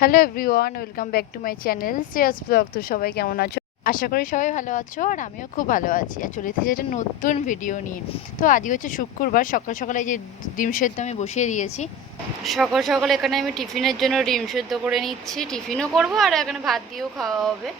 Hello everyone, welcome back to my channel Shreyas blog. তো সবাই কেমন আছো? আশা করি সবাই ভালো আছো, আর আমিও খুব ভালো আছি। আর চলে এসেছি একটা নতুন ভিডিও নিয়ে। তো আজকে হচ্ছে শুক্রবার, সকাল সকালে এই যে ডিম সেদ্ধ আমি বসিয়ে দিয়েছি। সকাল সকাল এখানে আমি টিফিনের জন্য ডিম সেদ্ধ করে নিচ্ছি, টিফিনও করব আর এখানে ভাত দিয়েও খাওয়া হবে।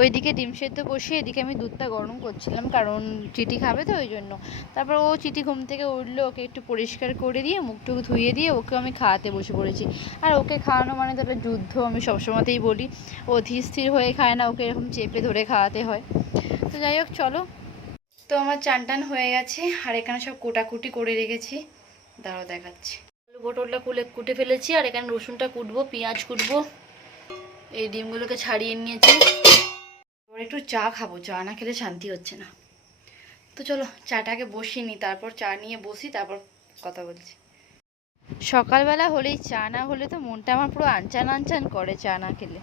ওইদিকে ডিম সেদ্ধ বসিয়ে এদিকে আমি দুধটা গরম করছিলাম, কারণ চিটি খাবে তো ওই জন্য। তারপর ও চিটি ঘুম থেকে উঠলো, ওকে একটু পরিষ্কার করে দিয়ে মুখটুকু ধুয়ে দিয়ে ওকে আমি খাওয়াতে বসে পড়েছি। আর ওকে খাওয়ানো মানে তো একটা যুদ্ধ, আমি সবসময়তেই বলি। ও ধীর স্থির হয়ে খায় না, ওকে এরকম চেপে ধরে খাওয়াতে হয়। তো যাই হোক, চলো। তো আমার চান টান হয়ে গেছে, আর এখানে সব কোটাকুটি করে রেখেছি, দাঁড়াও দেখাচ্ছি। আলু পটলটা কুটে ফেলেছি, আর এখানে রসুনটা কুটবো, পেঁয়াজ কুটবো। এই ডিমগুলোকে ছাড়িয়ে নিয়েছি। একটু চা খাবো, চা না খেলে শান্তি হচ্ছে না। তো চলো চাটাকে বসিয়ে নিই, তারপর চা নিয়ে বসি, তারপর কথা বলছি। সকালবেলা হলেই চা না হলে তো মনটা আমার পুরো আনচান আনচান করে, চা না খেলে।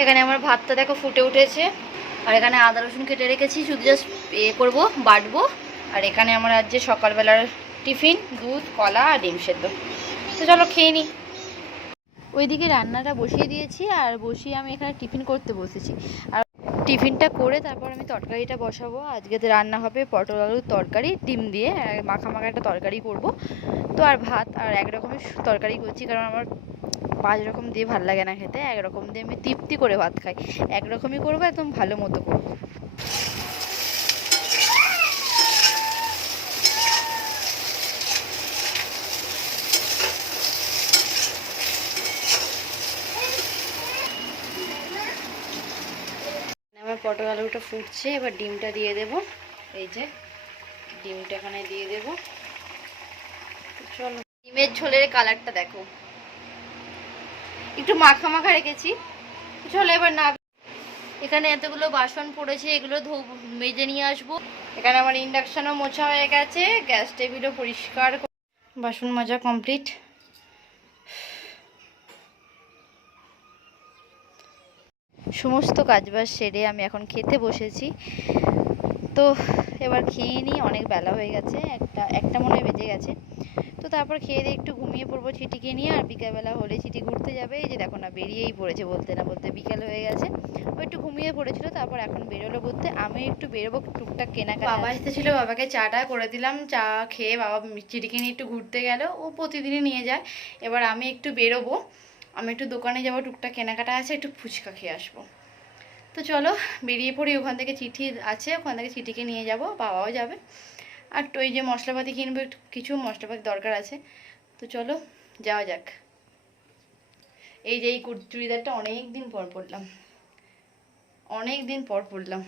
এখানে আমার ভাতটা দেখো ফুটে উঠেছে, আর এখানে আদা রসুন কেটে রেখেছি, শুধু জাস্ট করবো, বাটবো। আর এখানে আমার আজ যে সকালবেলার টিফিন দুধ, কলা আর ডিম সেদ্ধ। তো চলো খেয়ে নিই। ওইদিকে রান্নাটা বসিয়ে দিয়েছি, আর বসিয়ে আমি এখানে টিফিন করতে বসেছি। আর টিফিনটা করে তারপর আমি তরকারিটা বসাবো। আজকে রান্না হবে পটল আলুর তরকারি, ডিম দিয়ে মাখা মাখা একটা তরকারি করব। তো আর ভাত আর একরকমের তরকারি করছি, কারণ আমার 5 রকম দিয়ে ভাল লাগে না খেতে, একরকম দিয়ে আমি তৃপ্তি করে ভাত খাই। একরকমই করবো, একদম ভালো মতো করবো। আমার পটল আলুটা ফুটছে, এবার ডিমটা দিয়ে দেব। এই যে ডিমটা এখানে দিয়ে দেব। চলো, ডিমের ঝোলের কালারটা দেখো, একটু মাখা মাখা রেখেছি। চলো এবার না, এখানে এতগুলো বাসন পড়েছে, এগুলো মেজে নিয়ে আসবো। এখানে আমার ইন্ডাকশনও মোছা হয়ে গেছে, গ্যাস টেবিলও পরিষ্কার, বাসন মাজা কমপ্লিট। সমস্ত কাজবাজ সেরে আমি এখন খেতে বসেছি। তো এবার খেয়ে নিই, অনেক বেলা হয়ে গেছে, একটা মনে হয় বেজে গেছে। তো তারপর খেয়ে দিয়ে একটু ঘুমিয়ে পড়বো চিটিকে নিয়ে। আর বিকালবেলা হলে চিটি ঘুরতে যাবে, এই যে দেখো না বেরিয়েই পড়েছে, বলতে না বলতে বিকাল হয়ে গেছে। ও একটু ঘুমিয়ে পড়েছিল, তারপর এখন বেরোলো ঘুরতে। আমি একটু বেরোবো টুকটাক কেনাকাটা। বাবা এসেছিল, বাবাকে চাটা করে দিলাম, চা খেয়ে বাবা চিটিকে নিয়ে একটু ঘুরতে গেল, ও প্রতিদিনই নিয়ে যায়। এবার আমি একটু বেরোবো, আমি একটু দোকানে যাবো, টুকটাক কেনাকাটা আছে, একটু ফুচকা খেয়ে আসবো। তো চলো বেরিয়ে পড়ি, ওখান থেকে চিঠি আছে, ওখান থেকে চিঠিকে নিয়ে যাব, বাবাও যাবে। আর তো এই যে মশলাপাতি কিনবো, একটু কিছু মশলাপাতি দরকার আছে। তো চলো যাওয়া যাক। এই যে এই চুড়িদারটা অনেক দিন পর পরলাম, অনেক দিন পর পরলাম।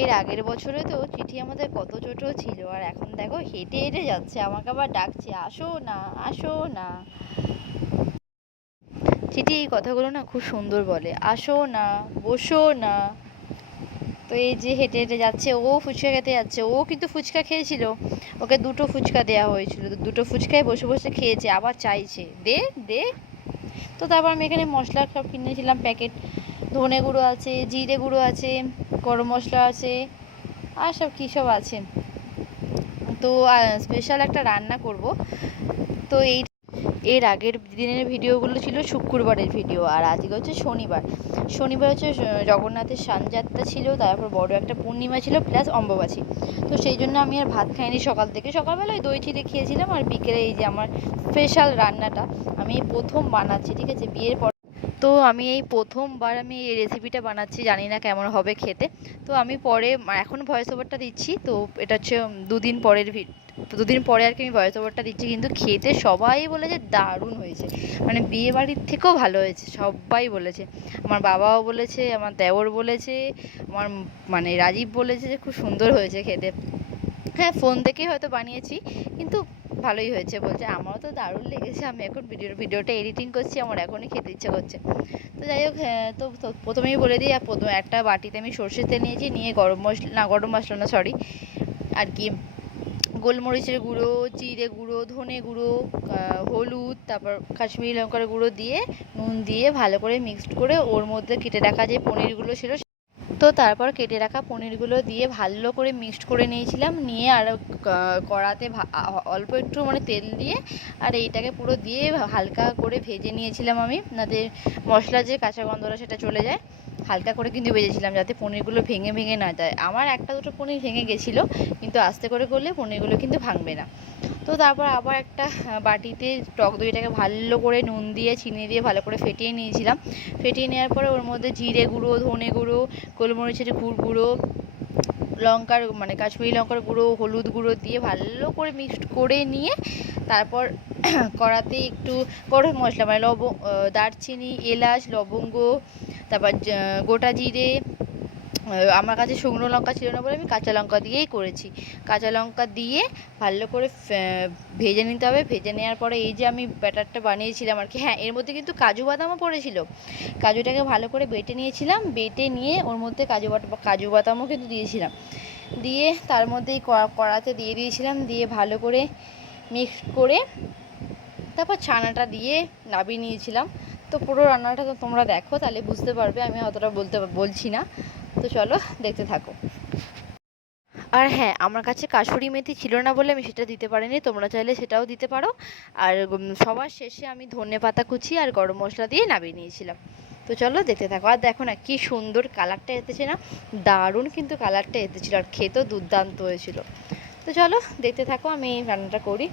এর আগের বছরে তো চিঠি আমাদের কত ছোট ছিল, আর এখন দেখো হেঁটে হেঁটে যাচ্ছে, আমাকে আবার ডাকছে আসো না, আসো না। চিঠি এই কথাগুলো না খুব সুন্দর বলে, আসো না, বসো না। তো এই যে হেঁটে হেঁটে যাচ্ছে, ও ফুচকা খেতে যাচ্ছে, ও কিন্তু ফুচকা খেয়েছিল, ওকে 2টো ফুচকা দেওয়া হয়েছিল, তো 2টো ফুচকায় বসে বসে খেয়েছে, আবার চাইছে দে দে। তো তারপর আমি এখানে মশলা সব কিনেছিলাম প্যাকেট, ধনে গুঁড়ো আছে, জিরে গুঁড়ো আছে, গরম মশলা আছে, আর সব কী সব আছে। তো স্পেশাল একটা রান্না করব। তো এর আগের দিনের ভিডিওগুলো ছিল শুক্রবারের ভিডিও, আর আজকে হচ্ছে শনিবার। শনিবার হচ্ছে জগন্নাথের সানযাত্রা ছিল, তারপর বড় একটা পূর্ণিমা ছিল, প্লাস অম্বুবাচী। তো সেই জন্য আমি আর ভাত খাইনি সকাল থেকে, সকালবেলায় দই চিড়ে খেয়েছিলাম, আর বিকেলে এই যে আমার স্পেশাল রান্নাটা আমি প্রথম বানাচ্ছি, ঠিক আছে, বিয়ের পর। তো আমি এই প্রথমবার আমি এই রেসিপিটা বানাচ্ছি, জানি না কেমন হবে খেতে। তো আমি পরে এখন ভয়েস ওভারটা দিচ্ছি, তো এটা হচ্ছে 2 দিন পরের 2 দিন পরে আর কি আমি ভয়েস ওভারটা দিচ্ছি। কিন্তু খেতে সবাই বলেছে দারুণ হয়েছে, মানে বিয়ে বাড়ির থেকেও ভালো হয়েছে, সবাই বলেছে। আমার বাবাও বলেছে, আমার দেওর বলেছে, আমার মানে রাজীব বলেছে যে খুব সুন্দর হয়েছে খেতে। হ্যাঁ, ফোন দেখেই হয়তো বানিয়েছি, কিন্তু ভালোই হয়েছে বলছে। আমারও তো দারুণ লেগেছে, আমি এখন ভিডিওটা এডিটিং করছি, আমার এখনই খেতে ইচ্ছে করছে। তো যাই হোক, হ্যাঁ, তো প্রথমেই বলে দিই, প্রথমে একটা বাটিতে আমি সর্ষের তেল নিয়েছি, নিয়ে গরম মশলা না সরি আর কি, গোলমরিচের গুঁড়ো, জিরে গুঁড়ো, ধনে গুঁড়ো, হলুদ, তারপর কাশ্মীরি লঙ্কার গুঁড়ো দিয়ে নুন দিয়ে ভালো করে মিক্সড করে ওর মধ্যে কেটে রাখা যে পনিরগুলো ছিল তো তারপর কেটে রাখা পনিরগুলো দিয়ে ভালো করে মিক্সড করে নিয়েছিলাম, নিয়ে আর কড়াতে অল্প একটু মানে তেল দিয়ে আর এইটাকে পুরো দিয়ে হালকা করে ভেজে নিয়েছিলাম আমি, যাতে মশলার যে কাঁচা গন্ধটা সেটা চলে যায়। হালকা করে কিন্তু ভেজেছিলাম যাতে পনিরগুলো ভেঙে ভেঙে না যায়। আমার একটা দুটো পনির ভেঙে গেছিলো, কিন্তু আস্তে করে করলে পনিরগুলো কিন্তু ভাঙবে না। তো তারপর আবার একটা বাটিতে টক দইটাকে ভালো করে নুন দিয়ে চিনি দিয়ে ভালো করে ফেটিয়ে নিয়েছিলাম। ফেটিয়ে নেওয়ার পরে ওর মধ্যে জিরে গুঁড়ো, ধনে গুঁড়ো, গোলমরিচের গুঁড়ো, লঙ্কার মানে কাশ্মীরি লঙ্কার গুঁড়ো, হলুদ গুঁড়ো দিয়ে ভালো করে মিক্সড করে নিয়ে তারপর কড়াতে একটু গরম মশলা মানে দারচিনি, এলাচ, লবঙ্গ, তারপর গোটা জিরে, আমার কাছে শুকনো লঙ্কা ছিল না বলে আমি কাঁচা লঙ্কা দিয়েই করেছি। কাঁচা লঙ্কা দিয়ে ভালো করে ভেজে নিতে হবে। ভেজে নেওয়ার পরে এই যে আমি ব্যাটারটা বানিয়েছিলাম আর কি, হ্যাঁ এর মধ্যে কিন্তু কাজু বাদামও পড়েছিল। কাজুটাকে ভালো করে বেটে নিয়েছিলাম, বেটে নিয়ে ওর মধ্যে কাজু বাদামও কিন্তু দিয়েছিলাম, দিয়ে তার মধ্যেই কড়াতে দিয়ে দিয়েছিলাম, দিয়ে ভালো করে মিক্স করে তারপর ছানাটা দিয়ে নামিয়ে নিয়েছিলাম। তো পুরো রান্নাটা তো তোমরা দেখো, তাহলে বুঝতে পারবে, আমি অতটা বলছি না। তো চলো দেখতে থাকো। আর হ্যাঁ, আমার কাছে কাসুরি মেথি ছিল না বলে আমি সেটা দিতে পারিনি, তোমরা চাইলে সেটাও দিতে পারো। আর সবার শেষে আমি ধনেপাতা কুচি আর গরম মশলা দিয়ে নামিয়ে নিয়েছিলাম। তো চলো দেখতে থাকো। আর দেখো না কি সুন্দর কালারটা এসেছে না, দারুণ কিন্তু কালারটা এসেছিলো, আর খেতেও দুর্দান্ত হয়েছিল। তো চলো দেখতে থাকো আমি রান্নাটা করি।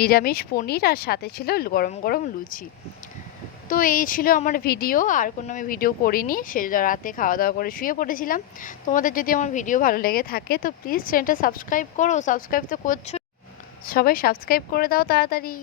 নিরামিষ পনির আর সাথে ছিল গরম গরম লুচি। তো এই ছিল আমার ভিডিও, আর কোনো আমি ভিডিও করিনি, সে রাতে খাওয়া দাওয়া করে শুয়ে পড়েছিলাম। তোমাদের যদি আমার ভিডিও ভালো লেগে থাকে তো প্লিজ চ্যানেলটা সাবস্ক্রাইব করো। সাবস্ক্রাইব তো করছো, সবাই সাবস্ক্রাইব করে দাও তাড়াতাড়ি।